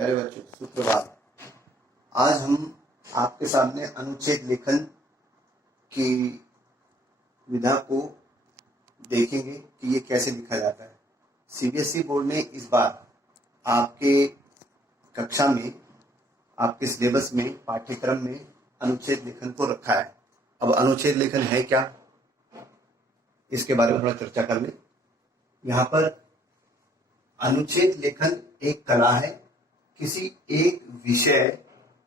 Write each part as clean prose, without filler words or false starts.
प्यारे बच्चों, सुप्रभात। आज हम आपके सामने अनुच्छेद लेखन की विधा को देखेंगे कि ये कैसे लिखा जाता है। सीबीएसई बोर्ड ने इस बार आपके कक्षा में, आपके सिलेबस में, पाठ्यक्रम में अनुच्छेद लेखन को रखा है। अब अनुच्छेद लेखन है क्या, इसके बारे में थोड़ा चर्चा कर लें। यहाँ पर अनुच्छेद लेखन एक कला है। किसी एक विषय,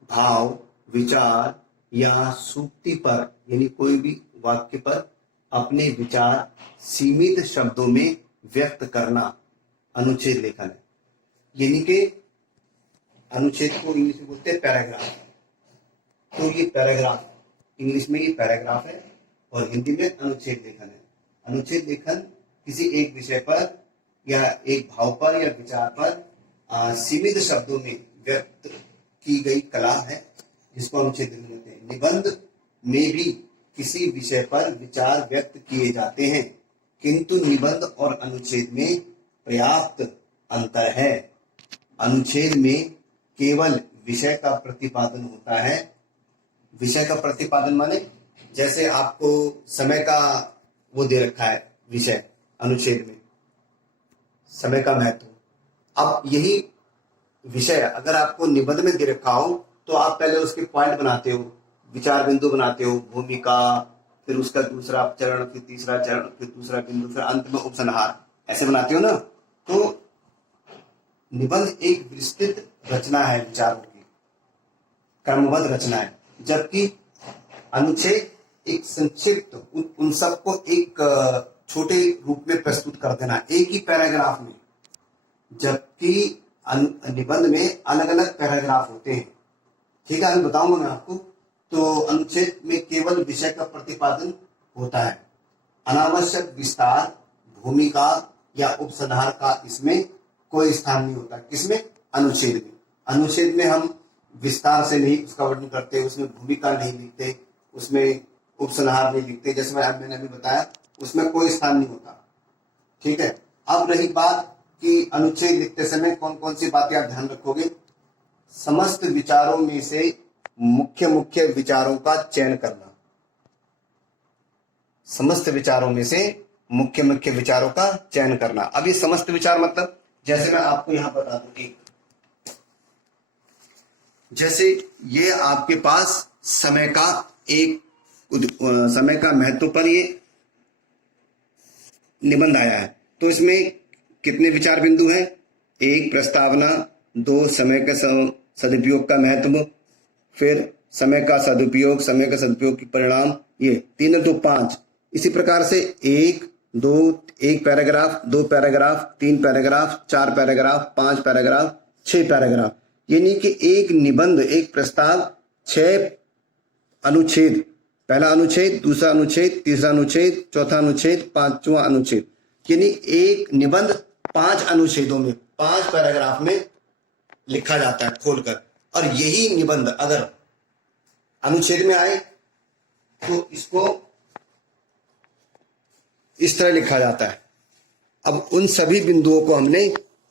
भाव, विचार या सूक्ति पर, यानी कोई भी वाक्य पर अपने विचार सीमित शब्दों में व्यक्त करना अनुच्छेद लेखन है। यानी कि अनुच्छेद को इंग्लिश में बोलते हैं पैराग्राफ। तो ये पैराग्राफ, इंग्लिश में ये पैराग्राफ है और हिंदी में अनुच्छेद लेखन है। अनुच्छेद लेखन किसी एक विषय पर या एक भाव पर या विचार पर सीमित शब्दों में व्यक्त की गई कला है, जिसको अनुच्छेद लेखन कहते हैं। निबंध में भी किसी विषय पर विचार व्यक्त किए जाते हैं, किंतु निबंध और अनुच्छेद में पर्याप्त अंतर है। अनुच्छेद में केवल विषय का प्रतिपादन होता है। विषय का प्रतिपादन माने जैसे आपको समय का वो दे रखा है विषय, अनुच्छेद में समय का महत्व। अब यही विषय अगर आपको निबंध में दे रखा हो तो आप पहले उसके पॉइंट बनाते हो, विचार बिंदु बनाते हो, भूमिका, फिर उसका दूसरा चरण, फिर तीसरा चरण, फिर दूसरा बिंदु, फिर अंत में उपसंहार, ऐसे बनाते हो ना। तो निबंध एक विस्तृत रचना है, विचारों की क्रमबद्ध रचना है, जबकि अनुच्छेद एक संक्षिप्त, उन सबको एक छोटे रूप में प्रस्तुत कर देना एक ही पैराग्राफ में, जबकि निबंध में अलग अलग पैराग्राफ होते हैं। ठीक है, अभी बताऊंगा मैं आपको। तो अनुच्छेद में केवल विषय का प्रतिपादन होता है। अनावश्यक विस्तार, भूमिका या उपसंहार का इसमें कोई स्थान नहीं होता। किसमें? अनुच्छेद में। अनुच्छेद में हम विस्तार से नहीं उसका वर्णन करते, उसमें भूमिका नहीं लिखते, उसमें उपसंहार नहीं लिखते। जैसे मैंने अभी बताया, उसमें कोई स्थान नहीं होता। ठीक है। अब रही बात कि अनुच्छेद लिखते समय कौन कौन सी बातें आप ध्यान रखोगे। समस्त विचारों में से मुख्य मुख्य विचारों का चयन करना। समस्त विचारों में से मुख्य मुख्य विचारों का चयन करना। अब ये समस्त विचार मतलब, जैसे मैं आपको यहां बता दूं, जैसे ये आपके पास समय का एक समय का महत्व पर ये निबंध आया है। तो इसमें कितने विचार बिंदु हैं? एक प्रस्तावना, दो समय के सदुपयोग का महत्व, फिर समय का सदुपयोग के परिणाम, ये तीन तो पांच। इसी प्रकार से एक पैराग्राफ, दो पैराग्राफ, तीन पैराग्राफ, चार पैराग्राफ, पांच पैराग्राफ, छह पैराग्राफ। यानी कि एक निबंध, एक प्रस्ताव, छह अनुच्छेद, पहला अनुच्छेद, दूसरा अनुच्छेद, तीसरा अनुच्छेद, चौथा अनुच्छेद, पांचवा अनुच्छेद। यानी एक निबंध 5 अनुच्छेदों में, 5 पैराग्राफ में लिखा जाता है खोलकर। और यही निबंध अगर अनुच्छेद में आए तो इसको इस तरह लिखा जाता है। अब उन सभी बिंदुओं को हमने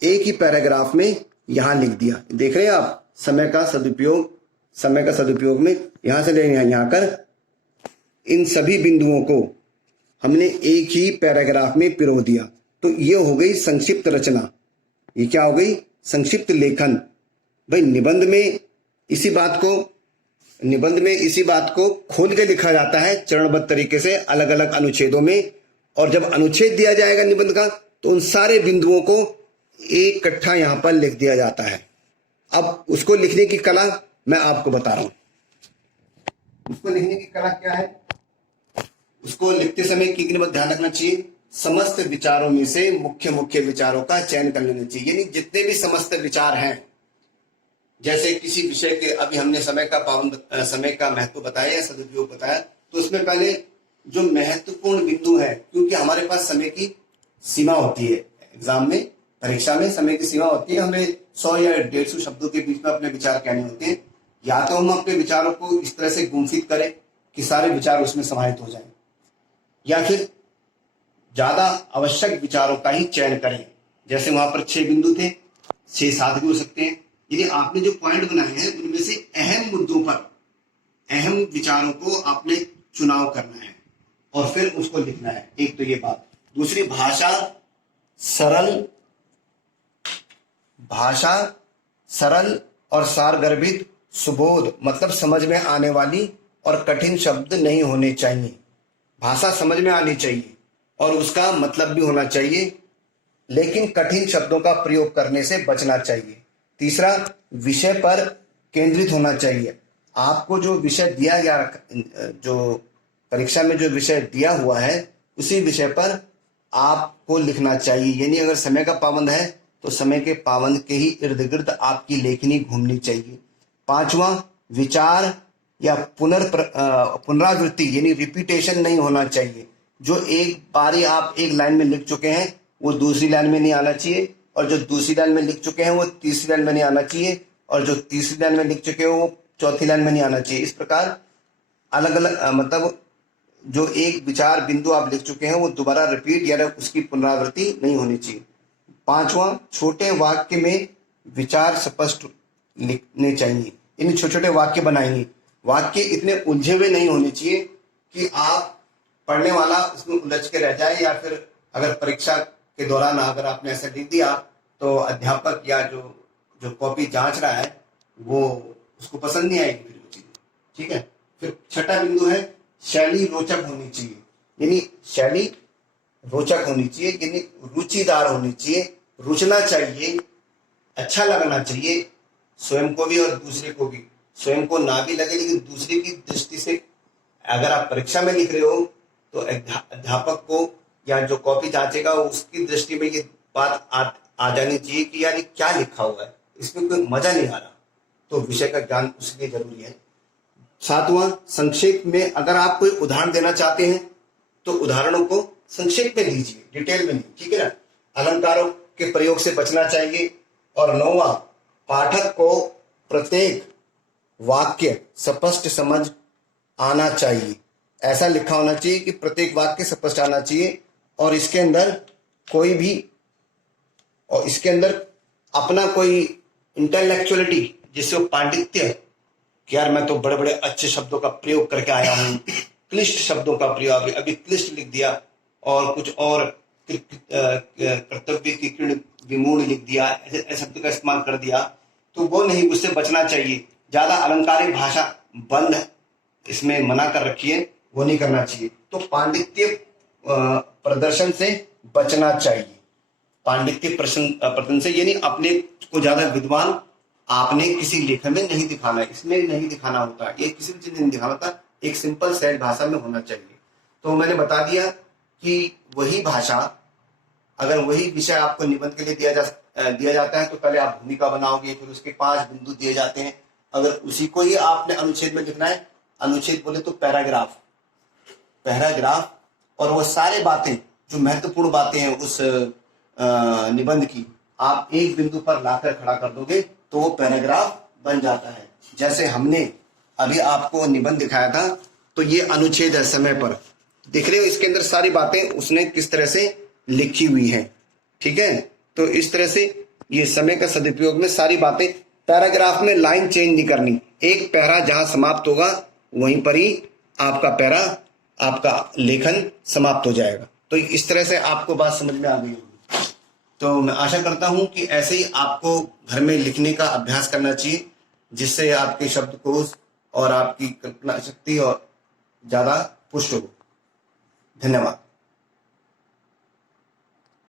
एक ही पैराग्राफ में यहां लिख दिया। देख रहे हैं आप, समय का सदुपयोग में यहां से ले यहां कर इन सभी बिंदुओं को हमने एक ही पैराग्राफ में पिरो दिया। तो ये हो गई संक्षिप्त रचना। ये क्या हो गई? संक्षिप्त लेखन। भाई निबंध में इसी बात को खोल के लिखा जाता है चरणबद्ध तरीके से, अलग अलग अनुच्छेदों में। और जब अनुच्छेद दिया जाएगा निबंध का, तो उन सारे बिंदुओं को एक इकट्ठा यहां पर लिख दिया जाता है। अब उसको लिखने की कला मैं आपको बता रहा हूं। उसको लिखने की कला क्या है? उसको लिखते समय की बात ध्यान रखना चाहिए। समस्त विचारों में से मुख्य मुख्य विचारों का चयन कर लेना चाहिए। यानी जितने भी समस्त विचार हैं, जैसे किसी विषय के, अभी हमने समय का महत्व बताया या सदुपयोग बताया, तो उसमें पहले जो महत्वपूर्ण बिंदु है, क्योंकि हमारे पास समय की सीमा होती है, एग्जाम में, परीक्षा में समय की सीमा होती है। हमें 100 या 150 शब्दों के बीच में अपने विचार कहने होते हैं। या तो हम अपने विचारों को इस तरह से गुंफित करें कि सारे विचार उसमें समाहित हो जाएं, या फिर ज्यादा आवश्यक विचारों का ही चयन करें। जैसे वहां पर 6 बिंदु थे, 6-7 भी हो सकते हैं, यानी आपने जो पॉइंट बनाए हैं उनमें से अहम मुद्दों पर अहम विचारों को आपने चुनाव करना है और फिर उसको लिखना है। एक तो ये बात। दूसरी, भाषा सरल और सारगर्भित, सुबोध मतलब समझ में आने वाली और कठिन शब्द नहीं होने चाहिए। भाषा समझ में आनी चाहिए और उसका मतलब भी होना चाहिए, लेकिन कठिन शब्दों का प्रयोग करने से बचना चाहिए। तीसरा, विषय पर केंद्रित होना चाहिए। आपको जो विषय दिया गया, जो परीक्षा में जो विषय दिया हुआ है उसी विषय पर आपको लिखना चाहिए। यानी अगर समय का पाबंद है तो समय के पाबंद के ही इर्द गिर्द आपकी लेखनी घूमनी चाहिए। पांचवा, विचार या पुनरावृत्ति यानी रिपीटेशन नहीं होना चाहिए। जो एक बारी आप एक लाइन में लिख चुके हैं वो दूसरी लाइन में नहीं आना चाहिए, और जो दूसरी लाइन में लिख चुके हैं वो तीसरी लाइन में नहीं आना चाहिए, और जो तीसरी लाइन में लिख चुके हैं वो चौथी लाइन में नहीं आना चाहिए। इस प्रकार अलग अलग मतलब जो एक विचार बिंदु आप लिख चुके हैं वो दोबारा रिपीट या उसकी पुनरावृत्ति नहीं होनी चाहिए। पांचवा, छोटे वाक्य में विचार स्पष्ट लिखने चाहिए। इन छोटे छोटे वाक्य बनाएंगे। वाक्य इतने उलझे हुए नहीं होने चाहिए कि आप पढ़ने वाला उसमें उलझ के रह जाए, या फिर अगर परीक्षा के दौरान अगर आपने ऐसा लिख दिया तो अध्यापक या जो कॉपी जांच रहा है वो उसको पसंद नहीं आएगी फिर वो चीज। ठीक है। फिर छठा बिंदु है, शैली रोचक होनी चाहिए। यानी शैली रोचक होनी चाहिए, यानी रुचिदार होनी चाहिए, रुचना चाहिए, अच्छा लगना चाहिए स्वयं को भी और दूसरे को भी। स्वयं को ना भी लगे लेकिन दूसरे की दृष्टि से अगर आप परीक्षा में लिख रहे हो तो अध्यापक को या जो कॉपी जांचेगा उसकी दृष्टि में ये बात आ जानी चाहिए कि यार ये क्या लिखा हुआ है, इसमें कोई मजा नहीं आ रहा। तो विषय का ज्ञान उसके लिए जरूरी है। सातवां, संक्षेप में अगर आप कोई उदाहरण देना चाहते हैं तो उदाहरणों को संक्षेप में दीजिए, डिटेल में नहीं। ठीक है ना। अलंकारों के प्रयोग से बचना चाहिए। और नौवां, पाठक को प्रत्येक वाक्य स्पष्ट समझ आना चाहिए। ऐसा लिखा होना चाहिए कि प्रत्येक वाक्य स्पष्ट आना चाहिए, और इसके अंदर अपना कोई इंटेलेक्चुअलिटी, जिससे वो पांडित्य कि यार मैं तो बड़े बड़े अच्छे शब्दों का प्रयोग करके आया हूं, क्लिष्ट शब्दों का प्रयोग अभी क्लिष्ट लिख दिया और कुछ और कर्तव्य की किरण विमूढ़ लिख दिया, ऐसे शब्द का इस्तेमाल कर दिया, तो वो नहीं, उससे बचना चाहिए। ज्यादा अलंकारिक भाषा बंद इसमें मना कर रखी है, वो नहीं करना चाहिए। तो पांडित्य प्रदर्शन से बचना चाहिए। पांडित्य प्रदर्शन से यानी अपने को ज्यादा विद्वान आपने किसी लेखन में नहीं दिखाना है, इसमें नहीं दिखाना होता, ये किसी भी चीज में नहीं दिखाना होता, एक सिंपल सहज भाषा में होना चाहिए। तो मैंने बता दिया कि वही भाषा, अगर वही विषय आपको निबंध के लिए दिया जाता है तो पहले आप भूमिका बनाओगे, फिर उसके 5 बिंदु दिए जाते हैं। अगर उसी को ही आपने अनुच्छेद में लिखना है, अनुच्छेद बोले तो पैराग्राफ, और वो सारे बातें जो महत्वपूर्ण बातें हैं उस निबंध की आप एक बिंदु पर लाकर खड़ा कर दोगे तो वो पैराग्राफ बन जाता है। जैसे हमने अभी आपको निबंध दिखाया था, तो ये अनुच्छेद है समय पर, दिख रहे हो, इसके अंदर सारी बातें उसने किस तरह से लिखी हुई है। ठीक है। तो इस तरह से ये समय का सदुपयोग में सारी बातें, पैराग्राफ में लाइन चेंज नहीं करनी, एक पैरा जहां समाप्त होगा वहीं पर ही आपका लेखन समाप्त हो जाएगा। तो इस तरह से आपको बात समझ में आ गई होगी। तो मैं आशा करता हूं कि ऐसे ही आपको घर में लिखने का अभ्यास करना चाहिए, जिससे आपके शब्दकोश और आपकी कल्पना शक्ति और ज्यादा पुष्ट हो। धन्यवाद।